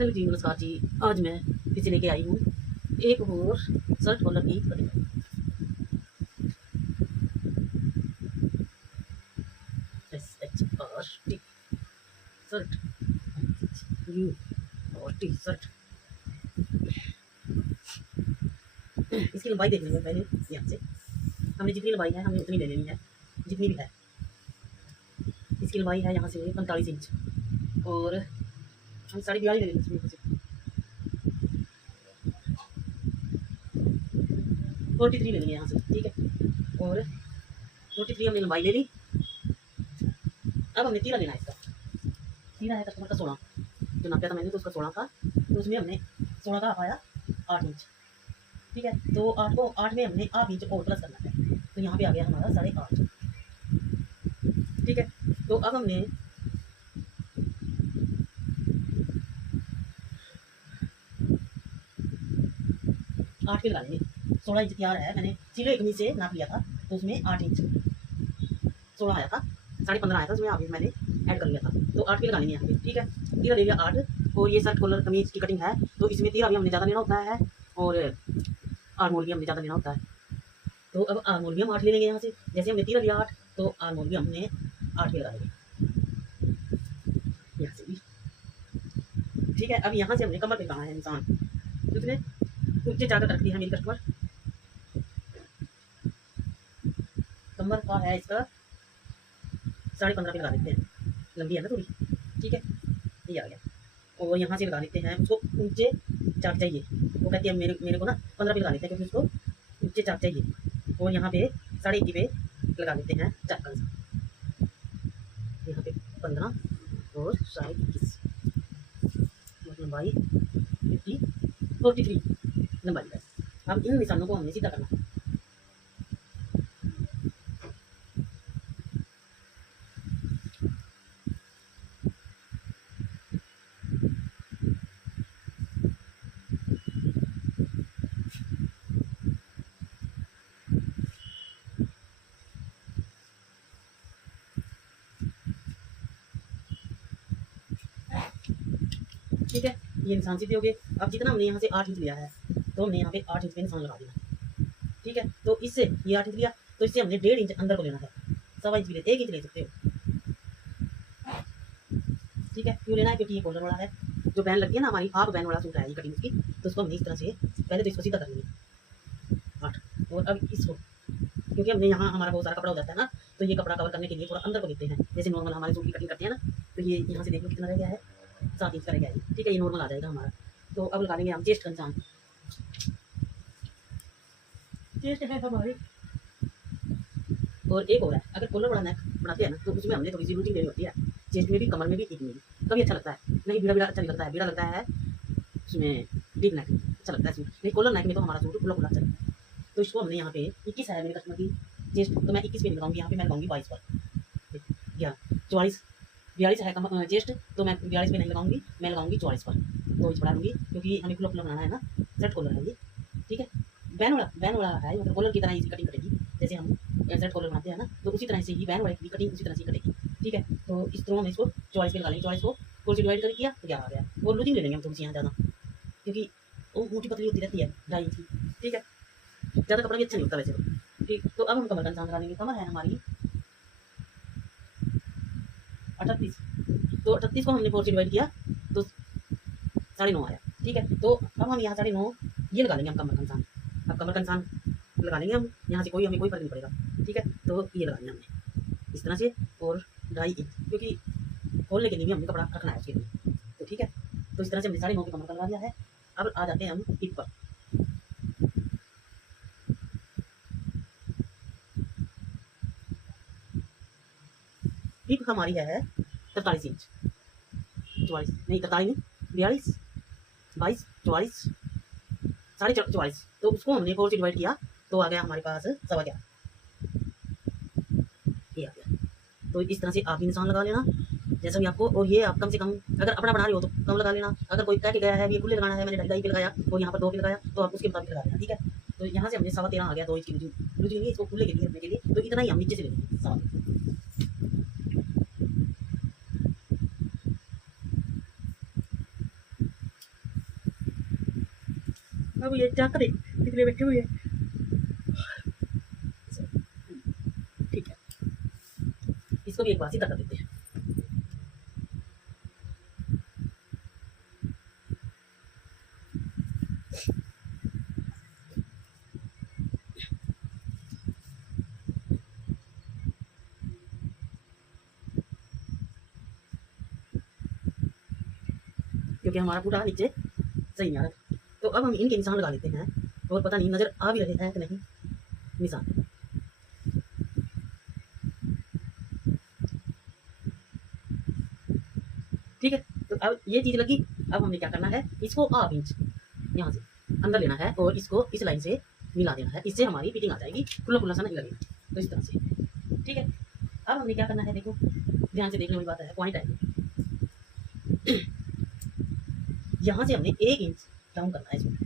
Hello जी, नमस्कार जी। आज मैं फिर से लेके आई हूँ एक और शर्ट कॉलर की कटिंग। SHRT शर्ट, यू और टी शर्ट। इसकी लंबाई देख लेंगे पहले। यहाँ से हमने जितनी लंबाई है हमें उतनी ले लेनी है, जितनी भी है। इसकी लंबाई है यहाँ से 45 इंच और हम 42.5 ले लेंगे इसमें से। 43 ले लेंगे यहाँ से, ठीक है। और 43 हमने लंबाई ले ली। अब हमने तीरा लेना है इसका। तीरा है कस्टमर का 16, जो नापा था मैंने तो उसका 16 था, तो उसमें हमने 16 का आया 8 इंच, ठीक है। तो 8 को 8 में हमने 8 इंच और प्लस करना है, तो यहाँ पे आ गया हमारा 8.5, ठीक है। तो अब हमने 8 के लगा लेंगे। 16 इंच तैयार है, मैंने सिलो 1 से नाप लिया था, तो उसमें 8 इंच 16 आया था, 15.5 आया था, उसमें आगे मैंने ऐड कर लिया था, तो 8 के लगा लेंगे यहाँ पे, ठीक है। तीरा ले लिया 8। और ये शर्ट कॉलर कमीज की कटिंग है, तो इसमें तीरा भी हमने ज़्यादा लेना होता है और आर्म भी हमने ज़्यादा लेना होता है। तो अब आर्म भी हम 8 ले लेंगे यहाँ से। जैसे हमने तीरा लिया 8, तो आर्म भी हमने 8 के लगा लेंगे यहाँ से भी, ठीक है। अब यहाँ से हमने कमर पे कहा है इंसान, उसने ऊंचे जाकर रख दिया है मेरी कस्टमर। कमर का है इसका 15.5 पे लगा देते हैं, लंबी है ना थोड़ी, ठीक है। ये आ गया। और यहाँ से लगा देते हैं उसको ऊंचे चाक चाहिए, वो कहती है मेरे को ना 15 पे लगा देते हैं, क्योंकि उसको ऊंचे चाक चाहिए। और यहाँ पे 21.5 पे लगा देते हैं चाक का, यहाँ पे 15 और 21.5 लंबाई 43 लंबाई है। अब इन निशानों को हमने सीधा करना है। ठीक है, ये निशान सीधे हो गए। अब जितना हमने यहाँ से 8 इंच लिया है, तो हमने यहाँ पे 8 इंच पे निशान लगा देना, ठीक है। तो इससे ये 8 इंच लिया, तो इससे हमने 1.5 इंच अंदर को लेना है। 1.25 इंच भी ले, 1 इंच ले सकते हो, ठीक है। क्यों लेना है? क्योंकि ये कॉलर वाला है, जो बैन लगी है ना हमारी, हाफ बैन वाला सूट है ये कटिंग की, तो उसको हमने इस तरह से पहले तो इसको सीधा कर लेंगे 8। और अब इसको, क्योंकि हमने यहाँ हमारा बहुत सारा कपड़ा हो जाता है ना, तो ये कपड़ा कवर करने के लिए थोड़ा अंदर को देते हैं। जैसे नॉर्मल हमारे सूट की कटिंग करते हैं ना, तो ये यहाँ से देखो कितना रह गया है, 7 इंच का रह गया है, ठीक है। ये नॉर्मल आ जाएगा हमारा। तो अब लगा लेंगे हम चेस्ट का निशान। चेस्ट है हमारी। और एक और है, अगर कॉलर वाला नेक बनाते हैं ना, तो उसमें हमने थोड़ी सी रूटीन देनी होती है, चेस्ट में भी, कमर में भी, पीठ में भी। तभी अच्छा लगता है, नहीं बीड़ा बीड़ा अच्छा नहीं लगता है। बीड़ा लगता है उसमें डीप नेक अच्छा लगता है सूट, नहीं कॉलर नेक में तो हमारा सूट खुला खुला अच्छा लगता है। तो इसको हमने यहाँ पे 21 है मेरे कस्टमर की चेस्ट, तो मैं 21 पे लगाऊंगी, यहाँ पे मैं लगाऊंगी 22 पर, या 42 है चेस्ट, तो मैं 42 पे नहीं लगाऊंगी, मैं लगाऊंगी 44 पर। 2 इंच बढ़ा लूँगी, क्योंकि हमें खुला खुला बनाना है ना, शर्ट कॉलर है ये, ठीक है। बैन वाला है, मतलब कॉलर की तरह ही कटिंग करेगी। जैसे हम शर्ट कॉलर बनाते हैं ना, तो उसी तरह से ही बैन वाले की कटिंग उसी तरह से कटेगी, ठीक है। तो इस तरह हम इसको 44 पे लगा लेंगे। 44 को 4 से डिवाइड कर किया तो 11 आ गया। और लूजिंग ले लेंगे हम थोड़ी सी यहाँ ज़्यादा, क्योंकि वो मोटी पतली होती रहती है 2.5 इंच की, ठीक है। ज़्यादा कपड़ा भी अच्छा नहीं होता वैसे तो, ठीक। तो अब हम कमर का निशान लगा लेंगे। कमर है हमारी 38, तो 38 को हमने 4 से डिवाइड किया तो 9.5 आया, ठीक है। तो अब हम यहाँ 9.5 ये लगा लेंगे हम कमर का निशान। अब कमर का निशान लगा लेंगे हम यहाँ से, हमें कोई फर्क नहीं पड़ेगा, ठीक है। तो ये लगा लिया हमने इस तरह से, और 2.5 इंच, क्योंकि खोलने के लिए भी हमने कपड़ा रखना है उसके लिए, तो ठीक है। तो इस तरह से हमने 9.5 की कमर का लगा दिया है। अब आ जाते हैं हम हिप पर। हिप हमारी है 43 इंच, 44 नहीं, 43 नहीं, 42, 22, 44, 44.5। तो उसको हमने 4 से डिवाइड किया तो आ गया हमारे पास 11.25, ये आ गया। तो इस तरह से आप भी निशान लगा लेना जैसा भी आपको। और ये आप कम से कम, अगर अपना बना रहे हो तो कम लगा लेना। अगर कोई कह के गया है ये खुले लगाना है, मैंने 2.5 पे लगाया और यहाँ पर 2 पे लगाया, तो आप उसके मुताबिक लगा लेना, ठीक है। तो यहाँ से हमने 13.5 आ गया, 2 इंच की लूजिंग इसको खुले के लिए रखने के लिए, तो इतना ही हम नीचे से लेंगे 7। अब ये जाकर देख कितने बैठे हुए हैं। ठीक है, इसको भी एक बार सीधा कर देते हैं। क्योंकि हमारा पूरा नीचे सही नहीं आ रहा था, तो अब हम इनके निशान लगा लेते हैं। और पता नहीं नजर आ भी रहे हैं कि नहीं निशान। ठीक है, तो अब ये चीज लगी। अब हमने क्या करना है, इसको हाफ इंच यहाँ से अंदर लेना है और इसको इस लाइन से मिला देना है। इससे हमारी फिटिंग आ जाएगी, खुला खुला सा नहीं लगेगा। तो इस तरह से, ठीक है। अब हमने क्या करना है, देखो ध्यान से देखने वाली बात है, पॉइंट है यहाँ से हमने 1 इंच डाउन करना है इसमें,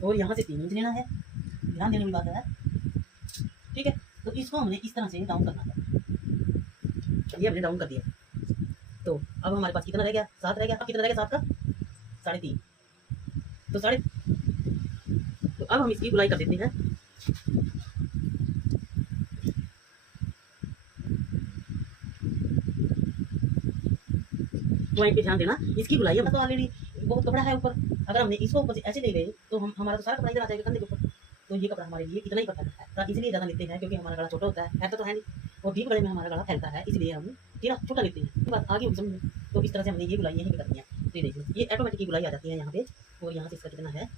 और यहाँ से 3 इंच लेना है। ध्यान देने वाली बात है, ठीक है। तो इसको हमने इस तरह से डाउन करना है। ये हमने डाउन कर दिया। तो अब हमारे पास कितना रह गया, 7 रह गया। अब कितना रह गया 7 का 3.5। तो तो अब हम इसकी गुलाई कर देते हैं। पॉइंट पे ध्यान देना, इसकी गुलाई है तो ऑलरेडी बहुत कपड़ा है ऊपर। अगर हमने इसको ऊपर से ऐसे ले गए तो हमारा तो सारा कपड़ा इधर आ जाएगा कंधे के ऊपर। तो ये कपड़ा हमारे लिए इतना ही परफेक्ट है, तो इसलिए ज़्यादा लेते हैं क्योंकि हमारा गला छोटा होता है तो है नहीं, और डीप गले में हमारा गला फैलता है, इसलिए हम थोड़ा छोटा लेते हैं। बात आगे होगी समझ। तो इस तरह से हमने ये गुलाई यहीं करनी है। तो ये देखिए, ये ऑटोमेटिक गुलाई आ जाती है यहाँ पे, और यहाँ से इसका कितना है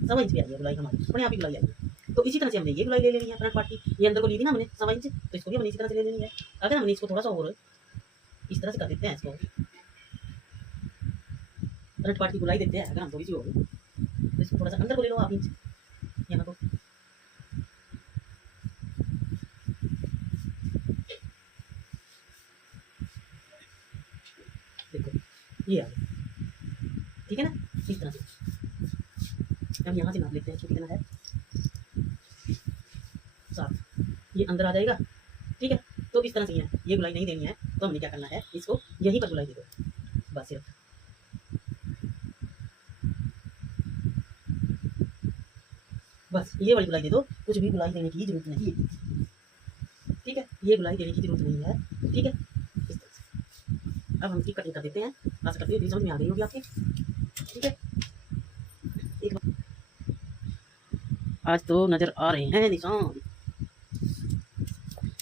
1.25 इंच भी आई है गुलाई हमारी, अपने आप ही गुलाई आई है। तो इसी तरह से हमने ये गुलाई ले लेनी है फ्रंट पार्ट की। ये अंदर को ली थी ना हमने 1.25 इंच, तो इसको भी हमने इसी तरह से ले लेनी है। अगर हमने इसको थोड़ा सा और इस तरह से कर देते हैं, इसको फ्रंट पार्ट की गुलाई देते हैं, अगर हम थोड़ी सी हो तो इसको थोड़ा सा अंदर को ले लो हाफ इंच यहाँ को। देखो ये आ गया, ठीक है ना, इस तरह से। हम यहाँ से नाप लेते हैं, कितना है 7, ये अंदर आ जाएगा, ठीक है। तो इस तरह से ये गुलाई नहीं देनी है, तो हमने क्या करना है, इसको यहीं पर गुलाई दे दो बस सिर्फ। बस ये वाली गुलाई दे दो, कुछ भी गुलाई देने की जरूरत नहीं है, ठीक है। ये गुलाई देने की जरूरत नहीं है, ठीक है। इस तरह से अब हम इसकी कटिंग कर देते हैं। आशा करते हो समझ में आ गई होगी आपके, ठीक है। एक आज तो नजर आ रहे हैं निशान।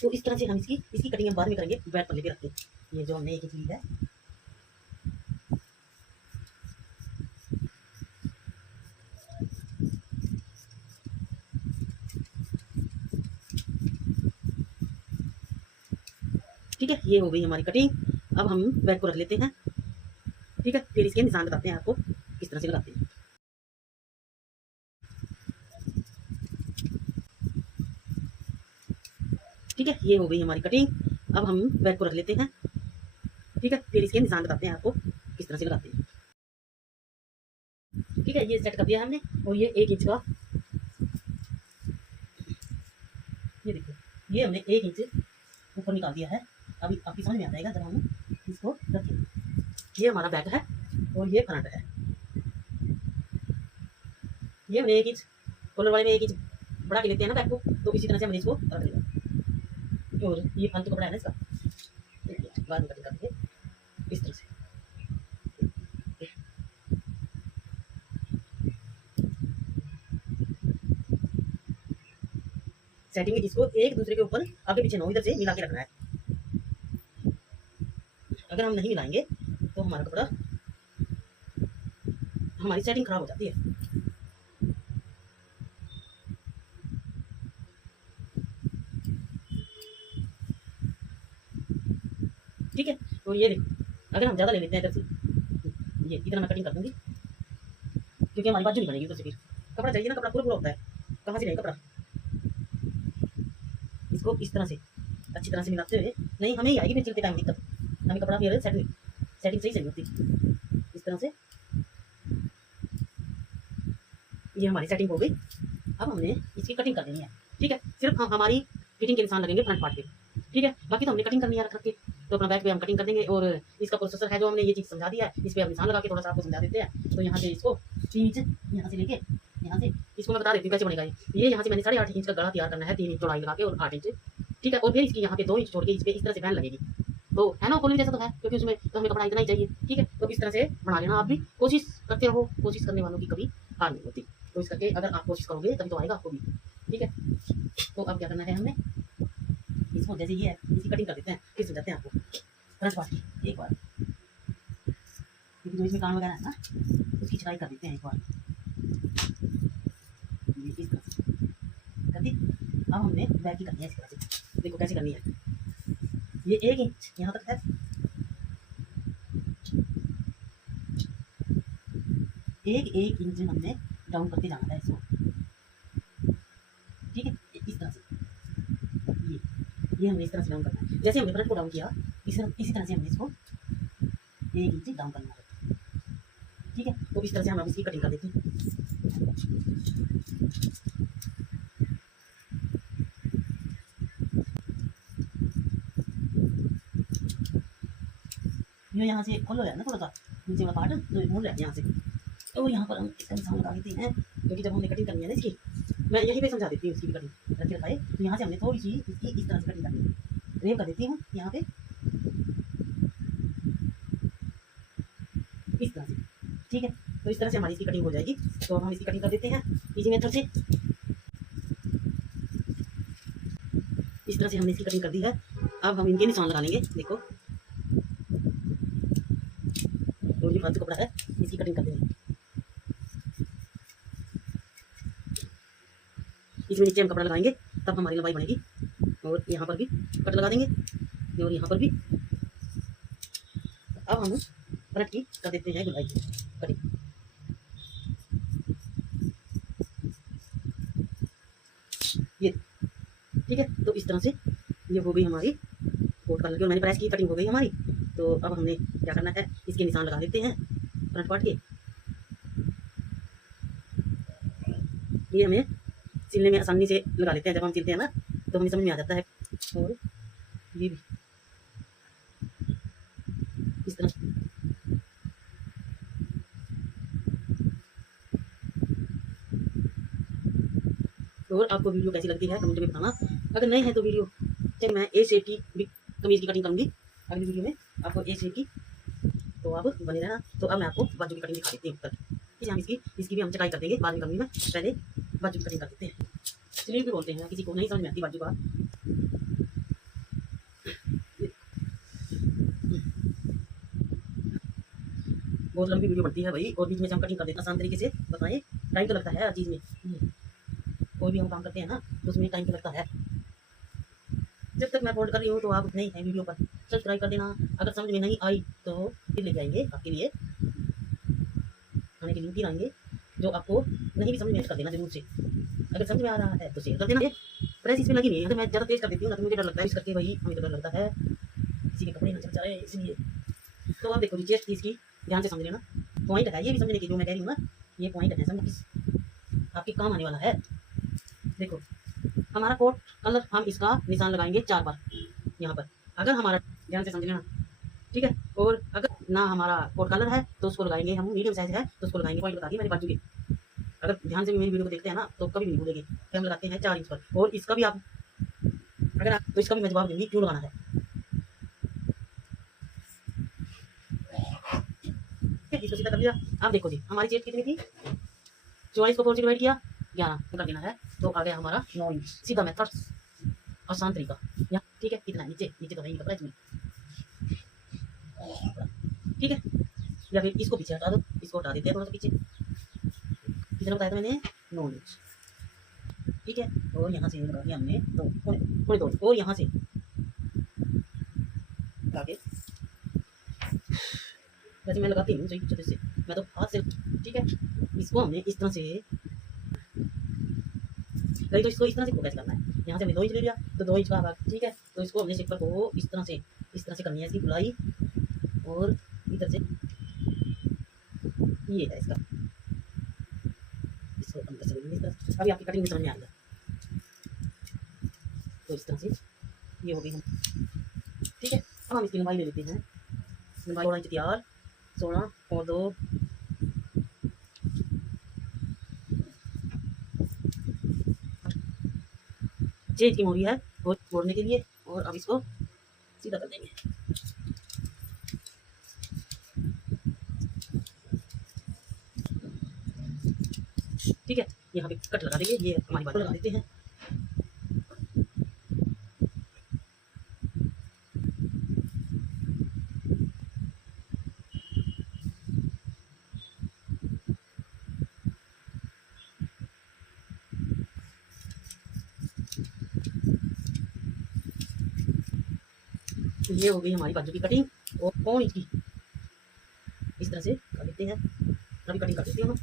तो इस तरह से हम इसकी कटिंग हम बाद में करेंगे, बैट पर लेके रखते हैं। ये जो हमने एक ली है, ठीक है। ये हो गई हमारी कटिंग। अब हम बैग को रख लेते हैं, ठीक है। फिर इसके निशान बताते हैं आपको किस तरह से लगाते हैं, ठीक है। ये हो गई हमारी कटिंग। अब हम बैग को रख लेते हैं, ठीक है। फिर इसके निशान बताते हैं आपको किस तरह से लगाते हैं, ठीक है। ये सेट कर दिया हमने, और ये 1 इंच का, ये देखो ये हमने 1 इंच ऊपर निकाल दिया है। अभी आपकी समझ में आ जाएगा जब हम इसको रखेंगे। ये हमारा बैक है और ये फ्रंट है। ये हमने 1 इंच कॉलर वाले में 1 इंच बढ़ा के लेते हैं ना बैक को, तो इसी तरह से हमने इसको रख लिया। और ये फालतू कपड़ा है ना इसका, बाद में कटिंग करेंगे इस तरह से। सेटिंग में इसको एक दूसरे के ऊपर आगे पीछे 9 इधर से मिला के रखना है। अगर हम नहीं मिलाएंगे तो हमारा कपड़ा, हमारी सेटिंग खराब हो जाती है, ठीक है। तो ये देखो, अगर हम ज़्यादा ले लेते हैं इधर से, ये इतना मैं कटिंग कर दूंगी क्योंकि हमारी बाजू नहीं बनेगी, तो फिर कपड़ा चाहिए ना, कपड़ा पूरा पूरा होता है, कहाँ से नहीं कपड़ा। इसको इस तरह से अच्छी तरह से मिलाते हुए, नहीं हमें ही आएगी फिर चलते टाइम दिक्कत, हमें कपड़ा फिर सेटिंग सही होती इस तरह से। ये हमारी सेटिंग हो गई। अब हमने इसकी कटिंग कर देनी है, ठीक है। सिर्फ हमारी फिटिंग के निशान लगेंगे फ्रंट पार्ट पे, ठीक है। बाकी तो हमने कटिंग करनी है रख के, तो अपना बैक पे हम कटिंग कर देंगे। और इसका प्रोसेसर है जो हमने ये चीज़ समझा दिया है, इस पर हम निशान लगा के थोड़ा सा आपको समझा देते हैं। तो यहाँ से इसको 3 इंच यहाँ से लेके यहाँ से इसको मैं बता देती हूँ कैसे बनेगा ये। यहाँ से मैंने 8.5 इंच का गला तैयार करना है, 3 इंच चौड़ाई लगा के और 8 इंच, ठीक है। और फिर इसकी यहाँ पे 2 इंच छोड़ के इस पे इस तरह से फैन लगेगी। तो है ना, कॉलोनी जैसा तो है, क्योंकि उसमें तो हमें कपड़ा इतना ही चाहिए, ठीक है। तो इस तरह से बना लेना। आप भी कोशिश करते रहो, कोशिश करने वालों की कभी हार नहीं होती। तो इस करके अगर आप कोशिश करोगे तभी तो आएगा आपको भी, ठीक है। तो अब क्या करना है हमने, इसको जैसे ये है इसकी कटिंग कर देते हैं, फिर समझाते हैं आपको फ्रंट पार्ट की एक बार, क्योंकि जो इसमें कान वगैरह है ना उसकी छटाई कर देते हैं एक बार। ये इस तरह से कर दी। अब हमने बैक की करनी है इस तरह से, देखो कैसे करनी है। ये 1 इंच यहाँ तक है, 1 इंच हमने डाउन करते जाना है इसको, ठीक है। इस तरह से ये हमने इस तरह से डाउन करना है। जैसे हमने फ्रंट को डाउन किया इसी तरह से हमने इसको 1 इंच डाउन करना है, ठीक है। तो इस तरह से हम अब इसकी कटिंग कर देते हैं। ये यहाँ से खोलो है ना थोड़ा सा नीचे वाला पार्ट, तो मोड़ लेते हैं यहाँ से। और यहाँ पर हम इसका निशान लगा देते हैं, क्योंकि जब हमने कटिंग करनी है ना इसकी, मैं यहीं पे समझा देती हूँ इसकी भी कटिंग रखे रखाए। तो यहाँ से हमने थोड़ी सी इसकी इस तरह से कटिंग करनी है, रेव कर देती हूँ यहाँ पे इस तरह से, ठीक है। तो इस तरह से हमारी इसकी कटिंग हो जाएगी। तो हम इसकी कटिंग कर देते हैं इसी मेथड से। इस तरह से हमने इसकी कटिंग कर दी है। अब हम इनके निशान लगा लेंगे, देखो। तो ये फालतू कपड़ा है, इसकी कटिंग कर देंगे। इसमें नीचे हम कपड़ा लगाएंगे तब हमारी लंबाई बनेगी। और यहाँ पर भी कट लगा देंगे और यहाँ पर भी। अब हम फ्रंट की कर देते हैं गुलाई कटिंग। ये ठीक है। तो इस तरह से ये हो गई हमारी कोट कलर की, और मैंने प्रेस की कटिंग हो गई हमारी। तो अब हमने क्या करना है, इसके निशान लगा देते हैं फ्रंट पार्ट के। ये हमें सिलने में आसानी से लगा लेते हैं, जब हम सिलते हैं ना तो हमें समझ में आ जाता है। और ये भी इस तरह और आपको वीडियो कैसी लगती है कमेंट में बताना। अगर नहीं है तो वीडियो चाहे मैं ए शेप की भी कमीज की कटिंग करूँगी अगली वीडियो में, आपको ए शेप की, तो आप बने रहना। तो अब मैं आपको बाजू की कटिंग दिखा देती हूँ करके। इसे हम इसकी भी हम चटाई कर देंगे बाद में करूँगी मैं, पहले बाजू की कटिंग कर देते हैं। स्लीव भी बोलते हैं, किसी को नहीं समझ में आती बाजू का। बहुत लंबी वीडियो बनती है भाई, और बीच में हम कटिंग कर देते हैं आसान तरीके से। बताएं, टाइम तो लगता है हर चीज़ में, कोई भी हम काम करते हैं ना तो उसमें टाइम तो लगता है। जब तक मैं अपलोड कर रही हूँ तो आप नहीं है वीडियो पर सब्सक्राइब कर देना। अगर समझ में नहीं आई तो फिर लेके आएंगे आपके लिए, खाने के लिए फिर आएंगे। जो आपको नहीं भी समझ में कर देना जरूर से। अगर समझ में आ रहा है तो शेयर कर देना। प्रेस इसमें लगी नहीं है, अगर मैं ज़्यादा तेज कर देती हूँ ना तो मुझे डर लगता है इस करके भाई, हमें तो डर लगता है किसी के कपड़े ना चल जाए इसलिए। तो आप देखो जी चेस्ट इसकी ध्यान से समझ लेना, पॉइंट है ये भी समझने की, जो मैं कह रही हूँ ना ये पॉइंट है, समझ आपके काम आने वाला है। देखो हमारा कोट कलर, हम इसका निशान लगाएंगे 4 बार यहाँ पर। अगर हमारा ध्यान से समझ लेना, ठीक है। और अगर ना हमारा कोट कलर है तो उसको लगाएंगे हम, मीडियम साइज है तो उसको लगाएंगे, पॉइंट बता दी मैंने बाजू की। अगर ध्यान से भी मेरी वीडियो को देखते हैं ना तो कभी नहीं भूलेंगे कि हम लगाते हैं 4 इंच पर। और इसका भी आप अगर आप तो इसका भी मैं जवाब दूंगी क्यों लगाना है। इसको सीधा कर दिया। आप देखो जी हमारी चेस्ट कितनी थी, 44 को 4 से डिवाइड किया 11 कर देना है, तो आ गया हमारा 9 इंच। सीधा मेथड, आसान तरीका। या ठीक है, कितना नीचे नीचे तो नहीं कपड़ा इसमें, ठीक है। या फिर इसको पीछे हटा दो, इसको हटा देते हैं थोड़ा सा पीछे। कितना बताया था मैंने, 9 इंच, ठीक है। और यहाँ से लगा दिया हमने थोड़े 2, और यहाँ से आगे वैसे मैं लगाती हूँ सही छोटे से, मैं तो हाथ से, ठीक है। इसको हमने इस तरह से कहीं तो इसको इस तरह से कैसे करना है, यहाँ से हमने 2 इंच ले लिया तो 2 इंच का भाग, ठीक है। तो इसको हमने शेपर को इस तरह से करनी है इसकी गुलाई, और इधर से ये है इसका, इसको अंदर से लेंगे इस तरह। अभी आपकी कटिंग समझ में आएगा। तो इस तरह से ये हो गई हम, ठीक है। अब हम इसकी लंबाई ले लेते हैं। लंबाई 16 इंच तैयार, 16 और 2 6 इंच की मोहरी है वो मोड़ने के लिए। और अब इसको सीधा कर देंगे। ठीक है, यहाँ पे कट लगा देंगे। ये हमारी बात लगा देते हैं। ये हो गई हमारी बाजू की कटिंग और 1 इंच की इस तरह से कर देते हैं। अभी कटिंग कर देते हैं हम।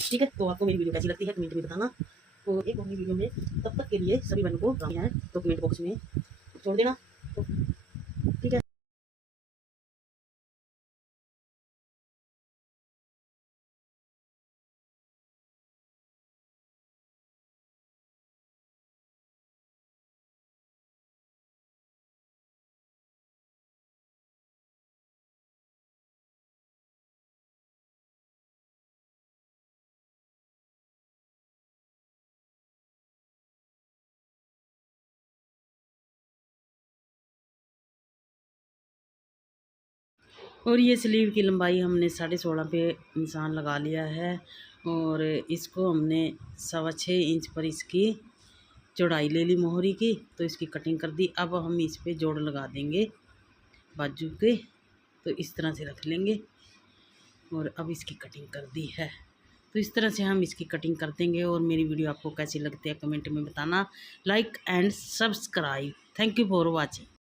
ठीक है, तो आपको मेरी वीडियो कैसी लगती है कमेंट में बताना। तो एक और नई वीडियो में, तब तक के लिए सभी बहनों को राम है तो कमेंट बॉक्स में छोड़ देना। तो ठीक है। और ये स्लीव की लंबाई हमने 16.5 पे निशान लगा लिया है और इसको हमने 6.25 इंच पर इसकी चौड़ाई ले ली मोहरी की, तो इसकी कटिंग कर दी। अब हम इस पे जोड़ लगा देंगे बाजू के, तो इस तरह से रख लेंगे और अब इसकी कटिंग कर दी है। तो इस तरह से हम इसकी कटिंग कर देंगे। और मेरी वीडियो आपको कैसी लगती है कमेंट में बताना। Like and subscribe. Thank you for watching.